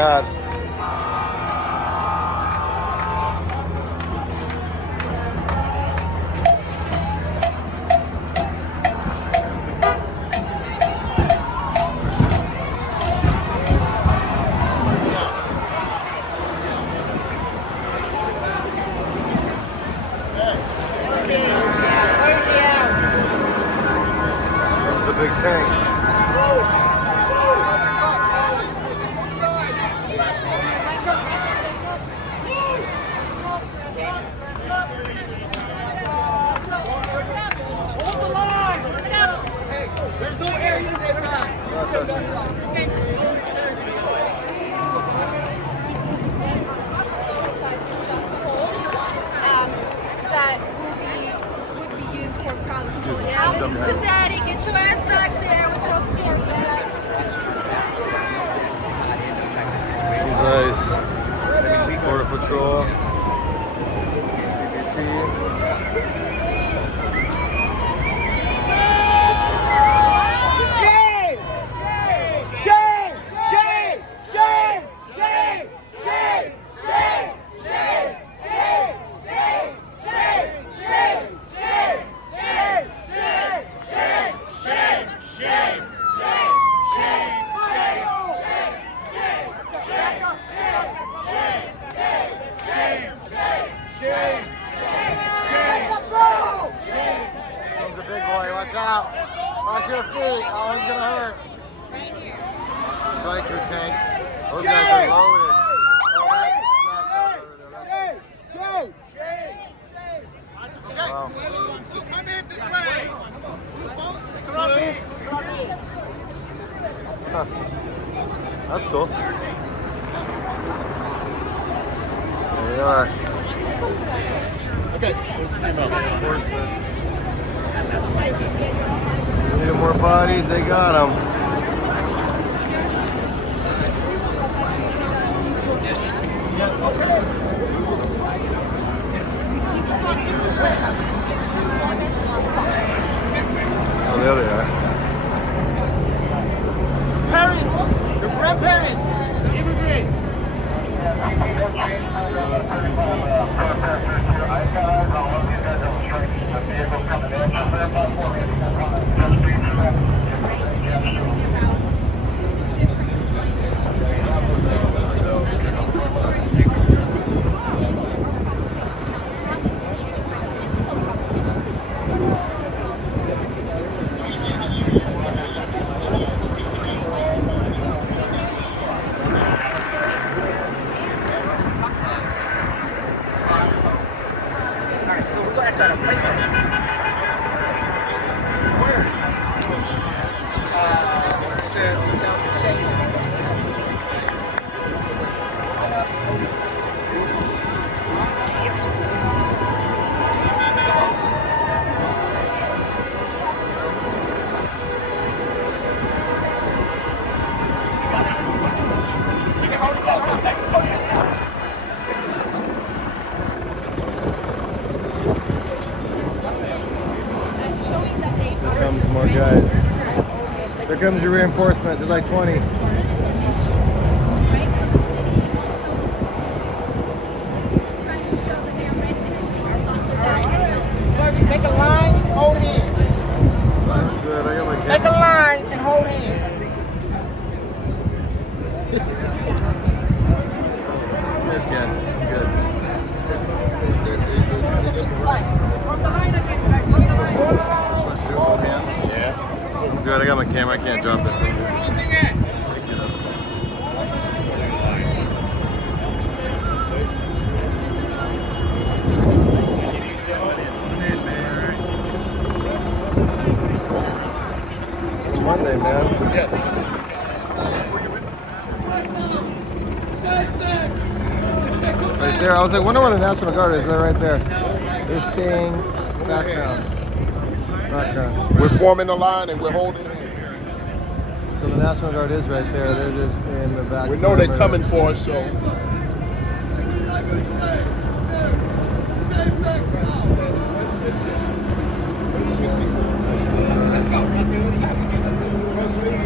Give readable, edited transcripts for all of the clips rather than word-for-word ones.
bad. Those are the big tanks. To Daddy, get your ass back there with your scary ass. Nice. Border Patrol. Watch out. Watch your feet. That one's going to hurt. Striker tanks. Those guys are loaded. Oh, that's over there. Okay. Wow. Come in this way. Huh. That's cool. There they are. Okay. Let's keep up. Reinforcements. Need more bodies, they got them. Oh, there they are. Parents, your grandparents, immigrants. More guys. There comes your reinforcement. There's like 20. Make a line, hold hands. Good. I got my Make a line and hold hands. This guy. Good. From the line again, back. From the line. Hold hands. Yeah. I'm good. I got my camera. I can't drop this thing. It's Monday, man. Yes. Right there. I was like, wonder where the National Guard is. They're right there. They're staying backgrounds. We're forming the line and we're holding it. So the National Guard is right there. They're just in the back. We know they're coming for us, so. Let's sit there. Let's sit there. Let's go. Let's sit there.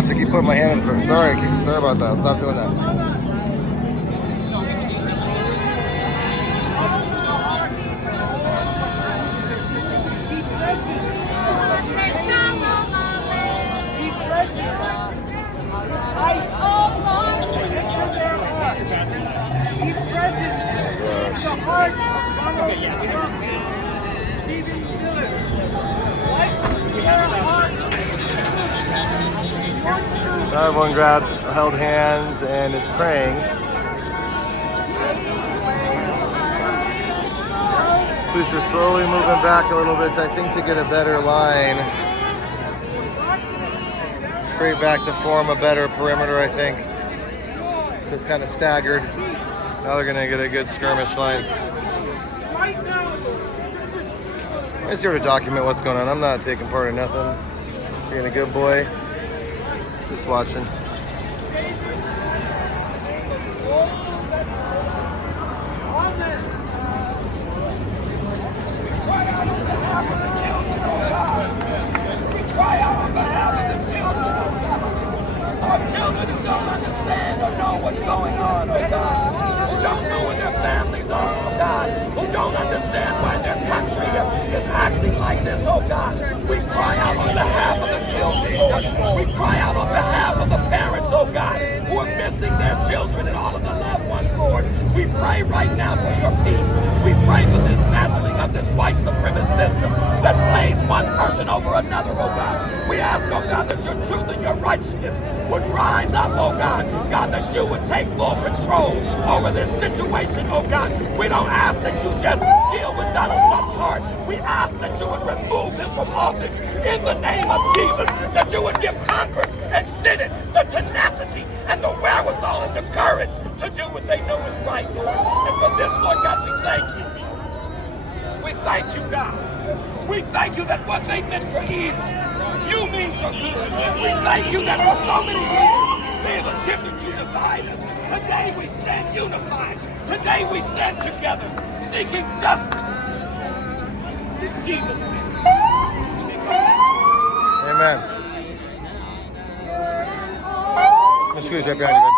gosh, I keep putting my hand in the front. Sorry about that. Stop doing that. Now everyone held hands and is praying. Police are slowly moving back a little bit, I think, to get a better line. Straight back to form a better perimeter, I think. Just kind of staggered. Now they're gonna get a good skirmish line. I'm just here to document what's going on. I'm not taking part in nothing. Being a good boy. Just watching. Our children who don't understand or know what's going on, oh God, who don't know where their families are, oh God, who don't understand why their country is acting like this, oh God. We cry out on behalf of the children, Lord. We cry out on behalf of the parents, oh God, who are missing their children and all of the loved ones, Lord. We pray right now for your peace. We pray for dismantling of this white supremacist system that plays one person over another, oh God. We ask, oh God, that your truth and your righteousness would rise up, oh God. God, that you would take full control over this situation, oh God. We don't ask that you just deal with Donald Trump's heart. We ask that you would remove him from office in the name of Jesus, that you would give Congress and Senate the tenacity and the wherewithal and the courage to do what they know is right, Lord. And for this, Lord God, we thank you. We thank you, God. We thank you that what they meant for evil, you mean for good. We thank you that for so many years they have attempted to divide us. Today we stand unified. Today we stand together, seeking justice. In Jesus' name. Amen. Let's squeeze right behind you, man.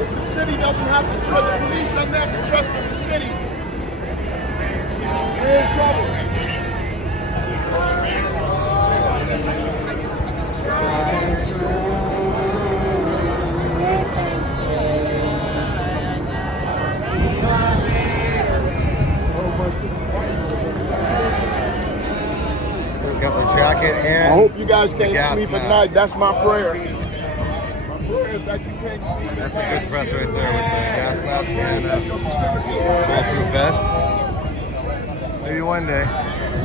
The city doesn't have to trust, the police doesn't have to trust in the city. We're in trouble. He's got the jacket and I hope you guys can't gas sleep mask. at night. That's my prayer. My prayer is that you can't sleep That's at a night. good press right there with the gas mask and bulletproof vest. Maybe one day.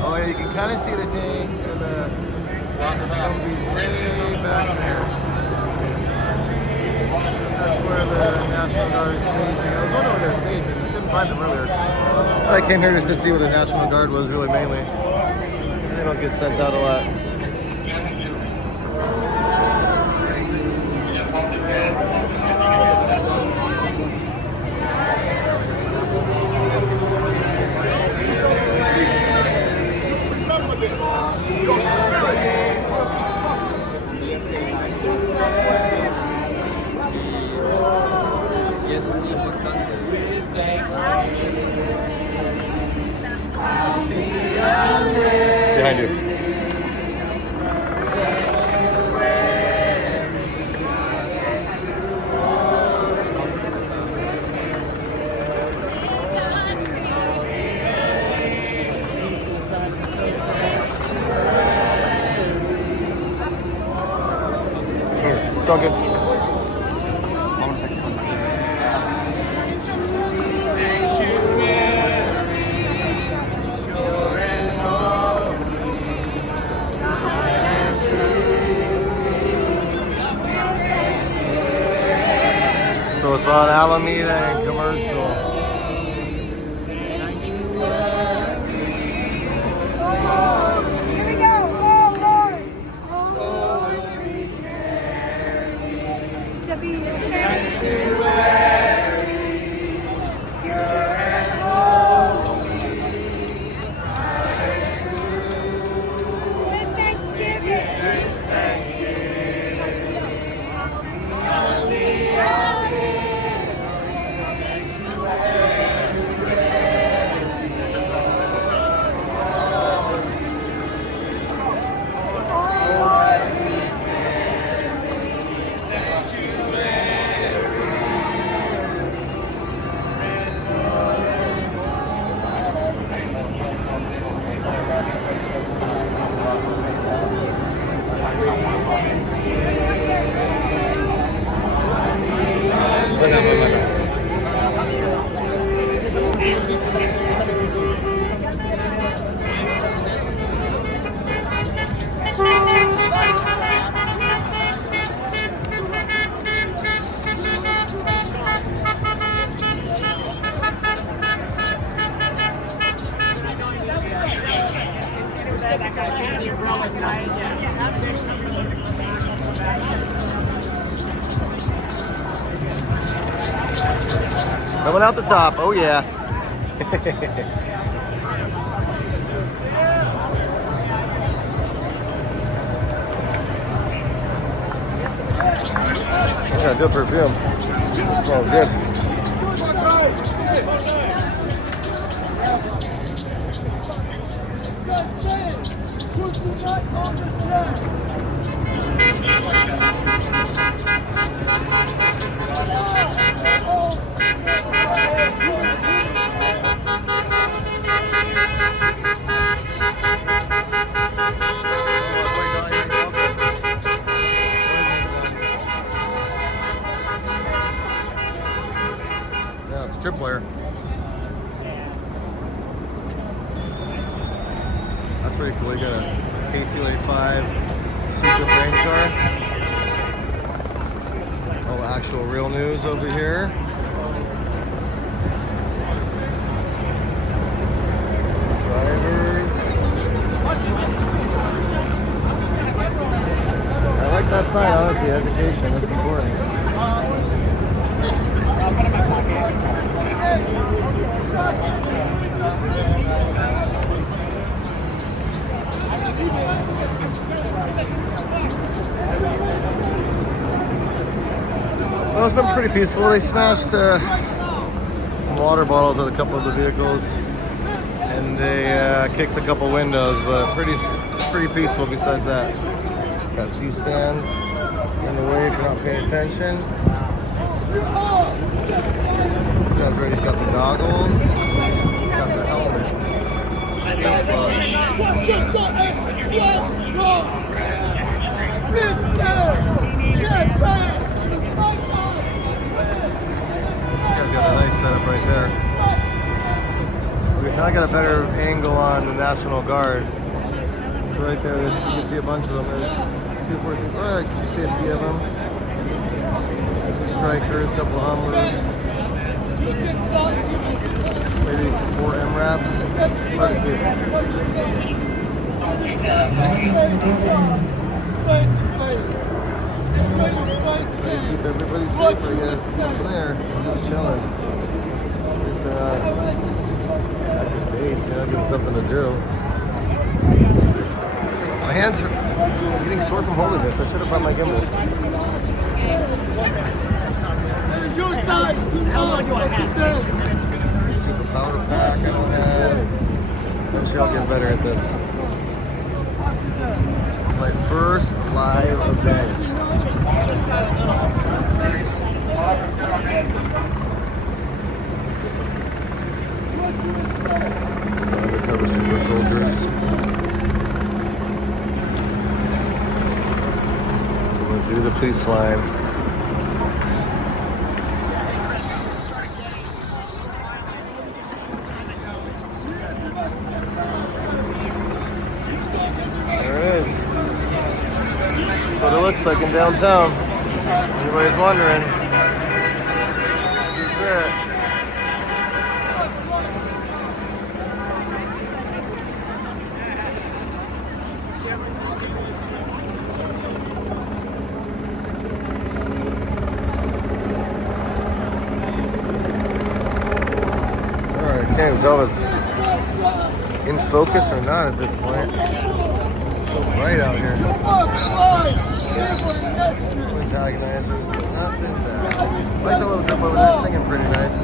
Oh yeah, you can kind of see the tanks and the Humvees way back there. That's where the National Guard is staging. I was wondering where they're staging. I couldn't find them earlier. So I came here just to see where the National Guard was really mainly. They don't get sent out a lot. Remember this. Your spirit. Behind you. It's all good. So it's on Alameda and Commercial. Here we go. Oh Lord. Oh Lord. To be a sanctuary. Coming out the top. Oh yeah. I got good perfume. It smells good. Yeah, it's a tripwire. That's pretty cool. You got a KT-85 Super Brain car. All the actual real news over here. Drivers. I like that sign, honestly. Education, that's important. Well, it's been pretty peaceful. They smashed some water bottles at a couple of the vehicles, and they kicked a couple windows, but pretty peaceful besides that. Got C-stands in the way if you're not paying attention. This guy's ready. He's got the goggles. He's got the helmet. You guys got a nice setup right there. Okay, now I got a better angle on the National Guard. So right there, you can see a bunch of them. There's 2, 4, 6, like 50 of them. Strikers, a couple of Hummers. Maybe 4 MRAPs. Hard to see. Try to keep everybody safe, I guess. Over there, just chilling. Just at the base, give something to do. My hands are getting sore from holding this. I should have brought my gimbal. How long do I have? 2 minutes. Super powder pack I don't have. I'm sure I'll get better at this. My first live event. Just got a little. It's undercover super soldiers. Going through the police line. There it is. That's what it looks like in downtown. Everybody's wondering. Sorry, I can't tell if it's in focus or not at this point. It's so bright out here. Antagonizers, nothing bad. I like the little group over there singing pretty nice.